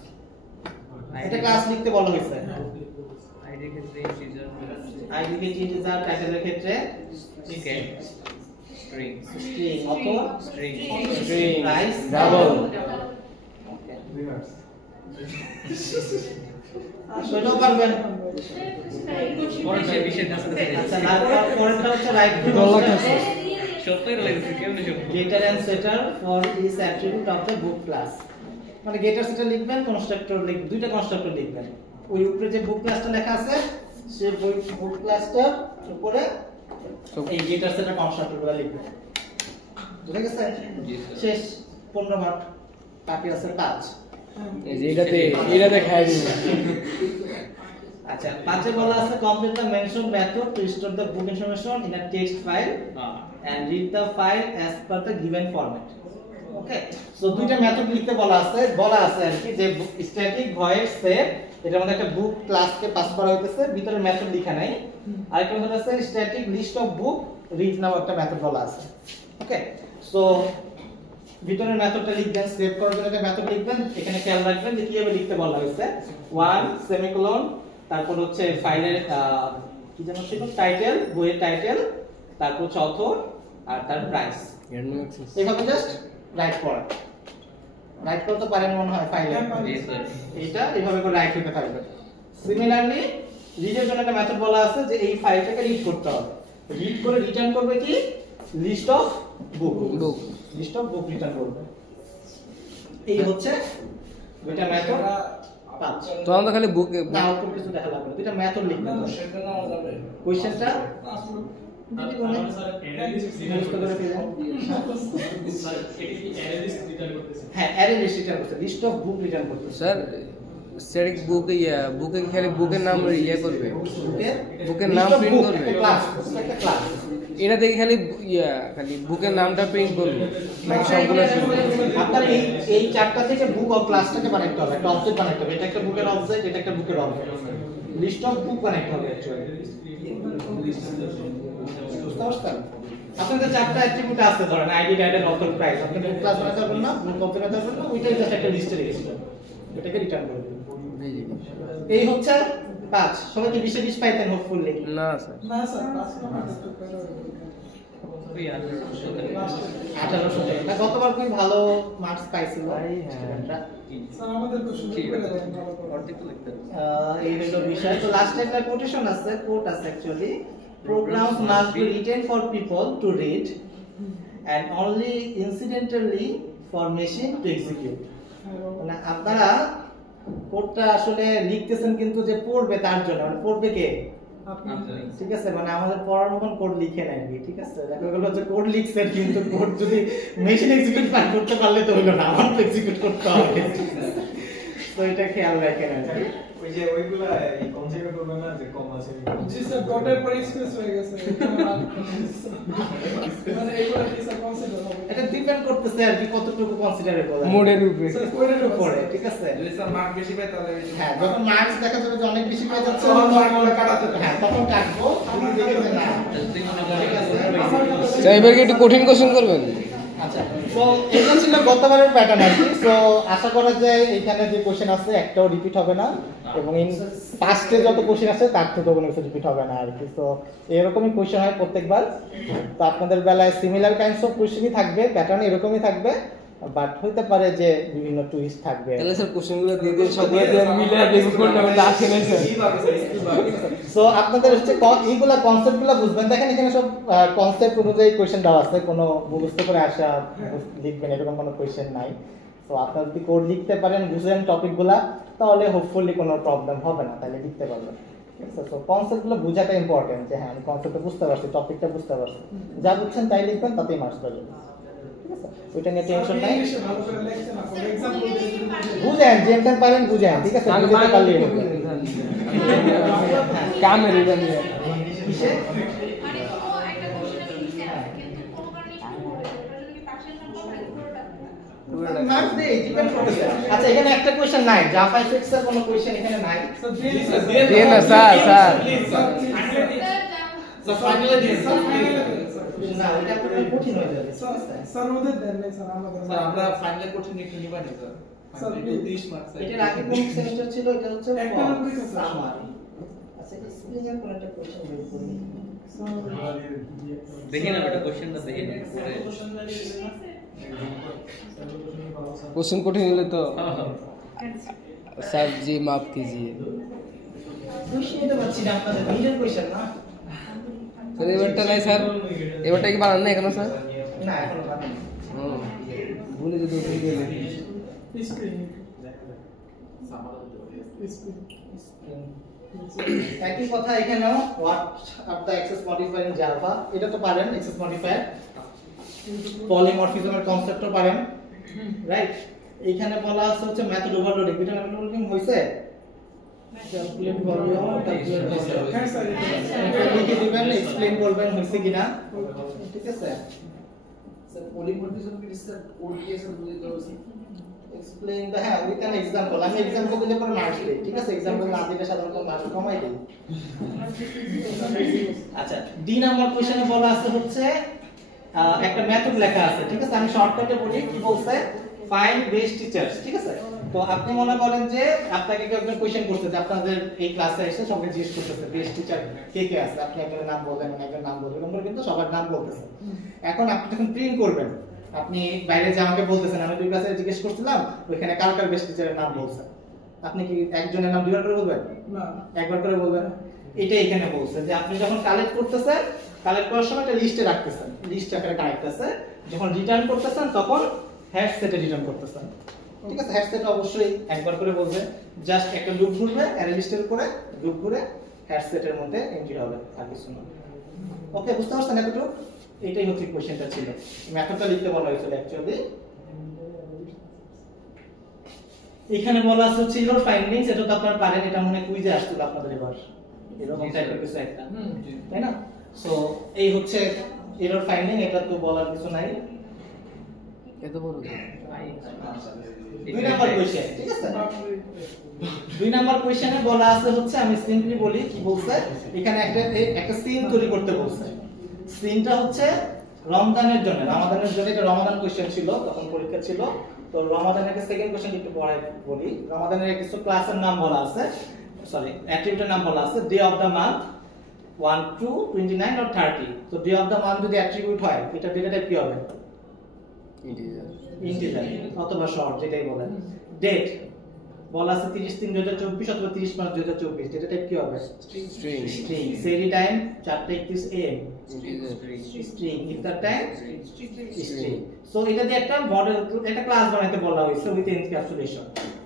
এটা ক্লাস লিখতে বলা হয়েছে। আইডি ক্ষেত্রে ইন্টিজার আইডি কে ইন্টিজার, টাইটেলের ক্ষেত্রে string string, author string price double. সেটাও পারবেন। পরেরটা বিশেষ আছে আচ্ছা, পরেরটা হচ্ছে রাইট টু সত্যই লাগছে কেমনে সব getter and setter for each attribute of the book class. মানে getter setter লিখবেন, কনস্ট্রাক্টর লিখবেন, দুইটা কনস্ট্রাক্টর লিখবেন। ওই উপরে যে বুক ক্লাসটা লেখা আছে সেই বুক ক্লাসটার উপরে এই getter setter কনস্ট্রাক্টরগুলো লিখবেন। বুঝা গেছে? শেষ 15 মার্ক, বাকি আছে 5। এই যে এটাতে খাই দিব। আচ্ছা, 5 এ বলা আছে complete the mentioned method to store the book information in a text file and read the file as per the given format. Okay, so দুইটা মেথড লিখতে বলা আছে আর কি, যে স্ট্যাটিক ভয়েড সেট, এটার মধ্যে একটা বুক ক্লাসকে পাস করা হইতেছে, ভিতরে মেথড লেখা নাই। আরেকটা মেথড আছে static list of book read now, একটা মেথড বলা আছে। ওকে, সো ভিতরের মেথডটা লিখবেন, সেভ করার জন্য একটা মেথড লিখবেন। এখানে খেয়াল রাখবেন যে কিভাবে লিখতে বলা হয়েছে। 1 সেমিকোলন, তারপর হচ্ছে ফাইলের কি যেন ছিল, টাইটেল, বইয়ের টাইটেল, তারপর হচ্ছে অথর আর তার প্রাইস। এইভাবে জাস্ট রাইট করা, রাইট করতে পারেন মনে হয় ফাইলে। এটা এইভাবে করে রাইট করতে পারবেন। সিমিলারলি রিডের জন্য একটা মেথড বলা আছে যে এই ফাইলটাকে রিড করতে হবে, রিড করে রিটার্ন করবে কি, list of book, list of book return করবে। এই হচ্ছে দুইটা মেথড। 5 তো আমরা খালি বুকে না আউটপুট কিছু দেখা লাগবে না, দুইটা মেথড লিখবেন। কোশ্চেনটা স্যার অ্যারে লিস্ট মুখস্থ করে ফেলেন। স্যার এটি কি অ্যারে লিস্ট রিটার্ন করতেছে? হ্যাঁ, অ্যারে লিস্ট রিটার্ন করতে, লিস্ট অফ বুক রিটার্ন করতে। স্যার স্ট্যাটিক বুকে খালি বুকের নাম করবে, বুকের নাম প্রিন্ট করবে, ক্লাস একটা ক্লাস, এটা থেকে খালি খালি বুকের নামটা প্রিন্ট করবে নাকি সবগুলো? আপনার এই চারটা থেকে বুক অফ ক্লাসটাকে বানাইতে হবে, একটা অবজেক্ট বানাইতে হবে। এটা একটা বুকের অবজেক্ট, এটা একটা বুকের অবজেক্ট, লিস্ট অফ বুক বানাইতে হবে অ্যাকচুয়ালি। বুঝতে পারছেন? আপনাদের চারটা অ্যাট্রিবিউট আছে, ধরেন আইডি, টাইটেল, অথর, প্রাইস। আপনি বুক ক্লাস বানাতে পারবেন না, বুক অবজেক্ট বানাতে পারবেন না, ওইটাই জাস্ট একটা লিস্টে রেখেছিলেন, এটাকে রিটার্ন করবেন। এই হচ্ছে 5। সবাই কি 20 পাইতেন হোপফুলি? না স্যার, না স্যার, 5 নম্বর 1800 গতবার খুব ভালো মার্কস পাইছিল স্টুডেন্টরা। স্যার আমাদের কোশ্চেন করে দেন ভালো করে। এই হলো বিষয়। তো লাস্ট একটা কোটেশন আছে, কোট আছে actually, programs must be written for people to read and only incidentally for machine to execute। মানে আপনারা কোডটা আসলে লিখতেছেন কিন্তু যে পড়বে তার জন্য, মানে পড়বে কে? আপনি ঠিক আছে, মানে আমাদের পড়ার মতন কোড লিখে নাই কি, ঠিক আছে? দেখা গেল যে কোড লিখছেন কিন্তু কোড যদি মেশিন এক্সিকিউট করতে পারলে তো হলো না, আমার তো এক্সিকিউট করতে হবে। তো এটা খেয়াল রাখেন আর কি। ওই যে ওইগুলা এই কনসিডার করবেন না যে কম আছে জি স্যার ডটের পরে স্পেস হয়ে গেছে মানে এইগুলা কি স্যার কনসিডার হবে? এটা ডিপেন্ড করতেছে আর কি কতটুকু কনসিডারেবল মোডের উপরে। স্যার কোডের পড়ে, ঠিক আছে? যদি স্যার মার্ক বেশি পায় তাহলে হ্যাঁ, যখন মার্কস দেখা যাবে যে অনেক বেশি পেয়ে যাচ্ছে তখন মার্কগুলো কাটাতে হবে। হ্যাঁ, তখন কাটবো। যদি দেখে যে না, ঠিক আছে। স্যার এবার কি একটু কঠিন কোশ্চেন করবেন? আচ্ছা, তো এটা ছিল গতবারের প্যাটার্ন আর কি। সো আশা করা যায় এখানে যে কোশ্চেন আছে একটাও রিপিট হবে না, এবং ইন পাস্টে যত কোশ্চেন আছে তার থেকেও কোনো কিছু রিপিট হবে না আর কি। তো এরকমই কোশ্চেন হয় প্রত্যেকবার। তো আপনাদের বেলায় সিমিলার কাইন্ডস অফ কোশ্চেনই থাকবে, প্যাটার্ন এরকমই থাকবে, বাট হইতে পারে যে বিভিন্ন টুইস্ট থাকবে। তাহলে স্যার কোশ্চেনগুলো দিয়ে দিয়ে সবগুলো দিয়ে মিলে বেসিক করতে হবে, আসে না স্যার। সো আপনাদের হচ্ছে এইগুলা কনসেপ্টগুলো বুঝবেন। দেখেন এখানে সব কনসেপ্ট অনুযায়ী কোশ্চেন দেওয়া আছে, কোনো মুখস্থ করে আসা লিখবেন এরকম কোনো কোশ্চেন নাই। তো আপনারা যদি কোড লিখতে পারেন, বুঝেন টপিকগুলা, তাহলে হোপফুলি কোনো প্রবলেম হবে না, তাহলে লিখতে পারবেন। ঠিক আছে, সো কনসেপ্টগুলো বোঝাটা ইম্পর্টেন্ট, যে হ্যাঁ আমি কনসেপ্টটা বুঝতে পারছি, টপিকটা বুঝতে পারছি, যা বুঝছেন তাই লিখবেন, তাতেই মার্কস পাবেন। ঠিক আছে, ওইটা নিয়ে টেনশন নাই। ইংলিশে ভালো করে লেখছেন না, ফর এক্সাম্পল বুঝেন যেটা পারেন বুঝেন, ঠিক আছে? আগে বুঝতে পারলেই হবে। কামের এটা নিয়ে। কিসে? মানে ও একটা কোশ্চেন লিখে আছে কিন্তু কোনো কারণে একটু ভুল হয়েছে, ওটা যদি পার্সেন্ট নাম্বার হয় পুরোটা মার্কস দেই, ডিপেন্ড করতেছে। আচ্ছা, এখানে একটা কোশ্চেন নাই, জাভা এফএক্স এর কোনো কোশ্চেন এখানে নাই। স্যার দিয়ে দিয়ে না স্যার, স্যার। স্যার ফাইনালে দিন স্যার। না, এটা আপনাদের কঠিন হয়ে যাবে। স্যার ওদের দেন নাই স্যার আমাদের। স্যার আমরা ফাইনালে কোচিং একটু নিবা না স্যার। স্যার, ফাইনালে 30 মার্কস। এটার আগে কোন সেমিস্টার ছিল? এটা হচ্ছে একটা নাম্বার আছে, স্যার। সামার। আচ্ছা, স্প্রিং এর কোন একটা কোশ্চেন বের করি। দেখে না বেটা কোশ্চেনটা দেখে না পরে क्वेश्चन कठिन हले तो सर जी माफ कीजिए। কোশ্চেন এটা পাচ্ছি না আপনাদের, নিজের কোশ্চেন না? স্যার এবারটা নাই স্যার, এবারটা কি বানান না এখনো স্যার? না, এখনো বাকি। ভুলে যেতে ভুলে গেলে স্ক্রিন একই কথা এখানেও, what are the access modifier in Java, এটা তো পারেন অ্যাক্সেস মডিফায়ার। পলিমরফিজমের কনসেপ্টও পারেন, রাইট? এইখানে বলা আছে হচ্ছে মেথড ওভারলোডিং। এটা মেথড ওভারলোডিং হইছে? Calculate volume, calculate volume. হ্যাঁ স্যার এটা লিখে দিবেন, এক্সপ্লেইন করবেন হইছে কিনা, ঠিক আছে? স্যার পলিমরফিজম কি স্যার ওডিএস এর বুঝে দাও স্যার। এক্সপ্লেইন দ্য, হ্যাঁ উইথ অ্যান এক্সাম্পল। আমি এক্সাম্পল দিলে পরে মার্কস দেই, ঠিক আছে? এক্সাম্পল না দিলে সাধারণত মার্কস কমাই দেই। আচ্ছা, ডি নাম্বার কোশ্চেনে বলা আছে হচ্ছে একটা মেথড লেখা আছে, ঠিক আছে? আমি শর্টকাটে বলি কি বলছে, ফাইন্ড বেস্ট টিচার্স, ঠিক আছে? তো আপনি মনে করেন যে আপনাকে কেউ একজন কোশ্চেন করতে, যে আপনাদের এই ক্লাসে এসে সবাই জিজ্ঞেস করতেছে বেস্ট টিচার কে কে আছে, আপনি একজনের নাম বললেন, একজনের নাম বললেন, এরকম করে কিন্তু সবার নাম বলতেছে। এখন আপনি যখন প্রিন্ট করবেন, আপনি বাইরে যে আমাকে বলতেছেন আমি দুই ক্লাসে জিজ্ঞেস করছিলাম ওইখানে কার কার বেস্ট টিচারের নাম বলছে, আপনি কি একজনের নাম দুইবার করে বলবেন? না একবার করে বলবেন। এটা এখানে বলছে যে আপনি যখন কালেক্ট করতেছেন, কালেক্ট করার সময় একটা লিস্টে রাখতেছেন, লিস্ট আকারে কানেক্ট আছে, যখন রিটার্ন করতেছেন তখন হ্যাশ সেটে রিটার্ন করতেছেন, ঠিক আছে? হ্যাশ সেটে অবশ্যই একবার করে বলবেন, জাস্ট একটা লুপ ঘুরবে অ্যারে লিস্টের উপরে, লুপ ঘুরে হ্যাশ সেটের মধ্যে এন্ট্রি হবে, আর কিছু না। ওকে, বুঝতে পারছেন এতটুকু? এটাই হচ্ছে কোশ্চেনটা ছিল, মেথডটা লিখতে বলা হয়েছিল অ্যাকচুয়ালি। এখানে বলা আছে হচ্ছে এরর ফাইন্ডিংস, এটা তো আপনারা পারেন, এটা মনে কুইজে আসছিল আপনাদের এবার এরকম টাইপের কিছু একটা, তাই না? সো এই হচ্ছে এরর ফাইন্ডিং, এটা তো বলার কিছু নাই। এত বড় 2 নাম্বার কোশ্চেন, ঠিক আছে? 2 নাম্বার কোশ্চেনে বলা আছে হচ্ছে, আমি সিম্পলি বলি কি বলছে, এখানে একটা সিন তৈরি করতে বলছে। সিনটা হচ্ছে রমজানের জন্য, রমাদানের জন্য, এটা রমাদান কোশ্চেন ছিল, তখন পরীক্ষা ছিল। তো রমাদানের সেকেন্ড কোশ্চেন একটু পরে বলি। রমাদানের কিছু ক্লাসের নাম বলা আছে, সরি অ্যাট্রিবিউটের নাম বলা আছে, day of the month, 1 2 29 or 30 so day of the month যদি অ্যাট্রিবিউট হয় এটা ডেটা টাইপ কি হবে ইন্টিজার অথবা শর্ট যেটাই বলেন ডেট বলা আছে 30/3/2024 অথবা 30/5/2024 ডেটা টাইপ কি হবে স্ট্রিং স্ট্রিং সেরি time 4:31 am string iftar time string so এটা দিয়ে একটা মডেল একটা ক্লাস বানাতে বলা হয়েছে উইথ এনক্যাপসুলেশন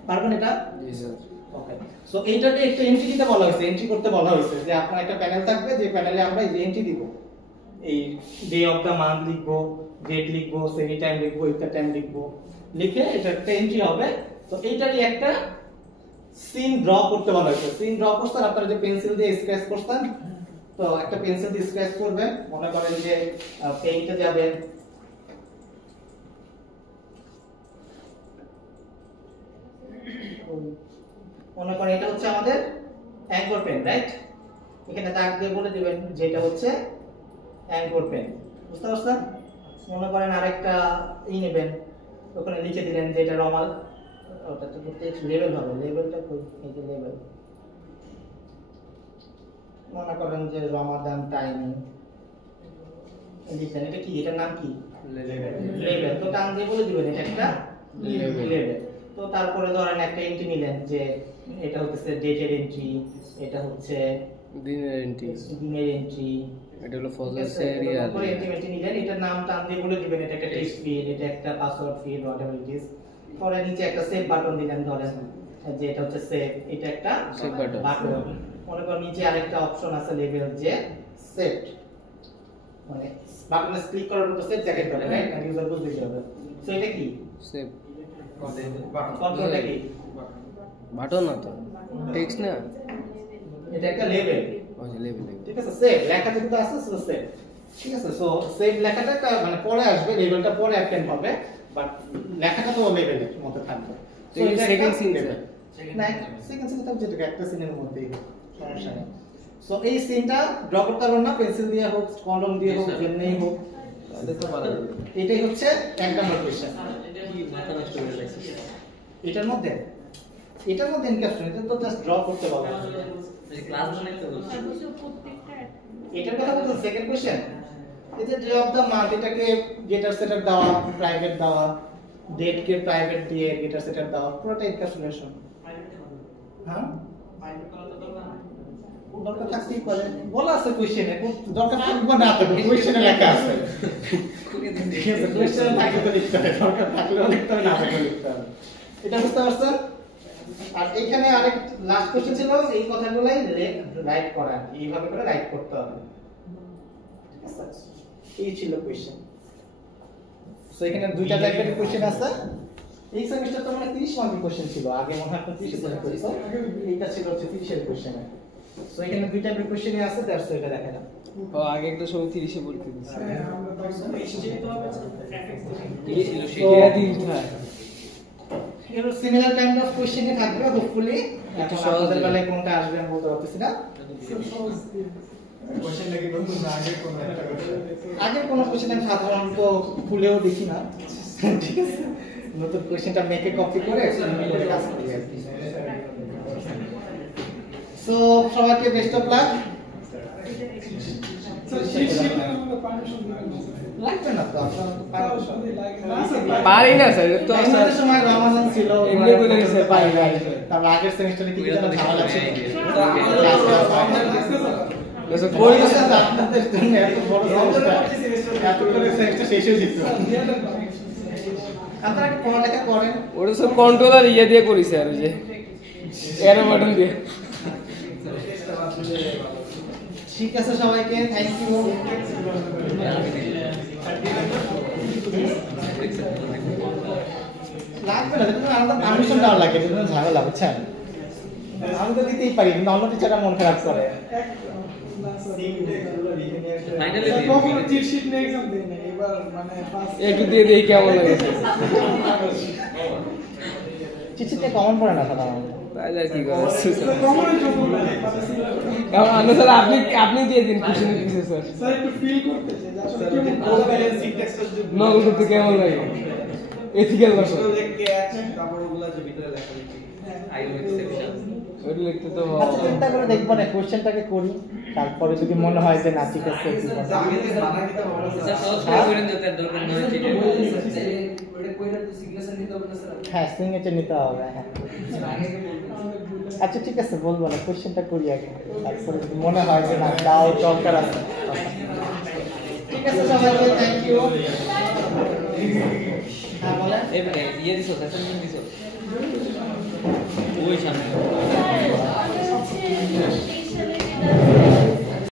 পারবেন এটা জি স্যার ওকে সো এইটাতে একটা এন্ট্রি দিতে বলা হয়েছে এন্ট্রি করতে বলা হয়েছে যে আপনার একটা প্যানেল থাকবে যে প্যানেলে আমরা এই এন্ট্রি দিব এই ডে অফ দা মান্থ লিখবো ডেট লিখবো সেরি টাইম লিখবো ইফতার টাইম লিখবো লিখে এটা একটা এন্ট্রি হবে তো এইটারই একটা সিন ড্র করতে বলা হয়েছে সিন ড্র করছেন আপনারা যে পেন্সিল দিয়ে স্কেচ করছেন তো একটা পেন্সিল দিয়ে স্কেচ করবেন মনে করেন যে পেইন্টে যাবেন মনে করেন এটা হচ্ছে আমাদের অ্যাঙ্কর পেন রাইট এখানে দাগ দিয়ে বলে দিবেন যে এটা হচ্ছে অ্যাঙ্কর পেন বুঝতে পারছেন মনে করেন আরেকটা নেবেন ওখানে লিখে দিলেন যে এটা রমাল ওটা তো টেক্সট লেভেল হবে লেভেলটা কই এই যে লেভেল মনে করেন যে রমাদান টাইমিং লিখেন এটা কি এটার নাম কি লেভেল তো টান দিয়ে বলে দিবেন এটা একটা লেভেল তো তারপরে ধরেন একটা এন্ট্রি নিলেন যে এটা হচ্ছে ডেটের এন্ট্রি এটা হচ্ছে দিনের এন্ট্রি এটা হলো ফজর সিরিয়াল তারপরে এন্ট্রি নিলেন এটার নাম টান দিয়ে বলে দিবেন এটা একটা টেক্সট ফিল্ড এটা একটা password field whatever it is পরে নিচে একটা সেভ বাটন দিলেন ধরেন যে এটা হচ্ছে সেভ এটা একটা সেভ বাটন মনে করেন নিচে আরেকটা অপশন আছে লেভেল যে সেভ মানে বাটনে ক্লিক করার পর সেভ দেখাতে হবে রাইট আর ইউজার বুঝতে হবে সো এটা কি সেভ কন্ট্রোলটা কি বাটন না তো টেক্সট না এটা একটা লেভেল ওই লেভেল ঠিক আছে সেভ লেখা যেটা আছে সো সেভ ঠিক আছে সো সেভ লেখাটা মানে পরে আসবে লেভেলটা পরে অ্যাটেন্ড হবে বাট লেখাটা তো লেভেলের মধ্যে থাকবে তো এই সেকেন্ড সিন না সেকেন্ড সিন তো যেটা একটা সিনের মধ্যেই সমস্যা নেই সো এই সিনটা ড্র করতে পারবেন না পেন্সিল দিয়ে হোক কলম দিয়ে হোক যেমনিই হোক এটাই হচ্ছে এক নাম্বার কোশ্চেন এটার মধ্যে এনক্যাপসুলেশন এটা তো জাস্ট ড্র করতে পারবেন ক্লাস বানাইতে বলছি এটার কথা বলতে সেকেন্ড কোশ্চেন এটা ডে অফ দা মান্থ এটাকে গেটার সেটার দেওয়া প্রাইভেট দেওয়া ডেট কে প্রাইভেট দিয়ে গেটার সেটার দেওয়া পুরোটা এনক্যাপসুলেশন হ্যাঁ দরকার থাকতেই পারে বলা আছে কোশ্চেনে দরকার থাকবে না তো কোশ্চেনে লেখা আছে কোশ্চেনে থাকলে তো লিখতে হবে দরকার থাকলেও লিখতে হবে না থাকলেও লিখতে হবে এটা বুঝতে পারছেন আর এখানে আরেক লাস্ট কোশ্চেন ছিল এই কথাগুলাই রাইট করা এইভাবে করে রাইট করতে হবে ঠিক আছে এই ছিল কোশ্চেন সো এখানে দুইটা টাইপের কোশ্চেন আছে এই সেমিস্টার তো মানে 30 মার্কের কোশ্চেন ছিল আগে মনে হয় 30 এর করেছো এইটা ছিল হচ্ছে 30 এর কোশ্চেন সো এখানে দুই টাইপের কোশ্চেন আছে দ্যাটস এটা দেখা দাও ও আগে একটা সময় 30 এ পড়তে দিছে আমরা তো কি ছিল সেটা দিন থাকে এগুলো সিমিলার কাইন্ড অফ কোশ্চেনই থাকবে হোপফুলি একটু একটু সহজ সহজ দিবে। বেলায় কোনটা আসবে আমি বলতে পারতেছি না কোশ্চেন নাকি বলতো না আগে কোন একটা কোশ্চেন আগের কোনো কোশ্চেন আমি সাধারণত খুলেও দেখি না ঠিক আছে নতুন কোশ্চেনটা মেকে কপি করে করে কাজ করি আর কি সো সবাইকে best of luck sir sheet আমরা পারমিশন দিবেন না লাগবে না তো আপনারা পারি না স্যার তো আমাদের সময় রমাদান ছিল এমনি বলে দিছে, পারি না। তারপর আগের সেমিস্টারে কি যেন ঝামেলা ছিল তো কই আপনাদের জন্য এত বড় সমস্যা এতগুলো সেমিস্টার শেষ হয়ে যেত আপনারা কি পড়ালেখা করেন ওটা সব কন্ট্রোলার ইয়ে দিয়ে করিছে আর ওই যে এরো বাটন দিয়ে ঠিক আছে সবাইকে থ্যাংক ইউ লাগবে না তুমি আলাদা পারমিশন দেওয়া লাগে এটা ঝামেলা বুঝছেন আমি তো দিতেই পারি কিন্তু অন্য টিচাররা মন খারাপ করে ফাইনালি কখনো চিট শীট নিয়ে एग्जाम দেই না এবার মানে ফার্স্ট একটু দিয়ে দেই কেমন লাগে চিঠিতে কমন পড়ে না সাধারণত তাই আর কি করা কমন জন্য কারণ আনো স্যার আপনি দিয়ে দিন কোশ্চেন দিছে স্যার স্যার একটু ফিল করতেছে যে আসলে কেমন কোড ব্যালেন্স সিনট্যাক্স নকল করতে কেমন লাগে এথিক্যাল না দেখে আছে তারপর ওগুলা যে ভিতরে লেখা লিখি আই উইল এক্সেপশন ওটা লিখতে তো আচ্ছা চিন্তা করে দেখবো না কোশ্চেনটাকে করি তারপরে যদি মনে হয় যে না ঠিক আছে কি করব। আগে যে মানা দিতে হবে না স্যার সহজ করে করেন তো তার দরকার নয় চিটে ওটা কইরা তো সিগনেচার নিতে হবে না স্যার হ্যাঁ সিগনেচার নিতে হবে হ্যাঁ আচ্ছা ঠিক আছে বলবো না কোশ্চেনটা করি আগে তারপরে যদি মনে হয় যে না দাও দরকার আছে ঠিক আছে সবাইকে থ্যাংক ইউ হ্যাঁ বলেন এই ইয়ে দিছো অ্যাসাইনমেন্ট দিছো ওই সামনে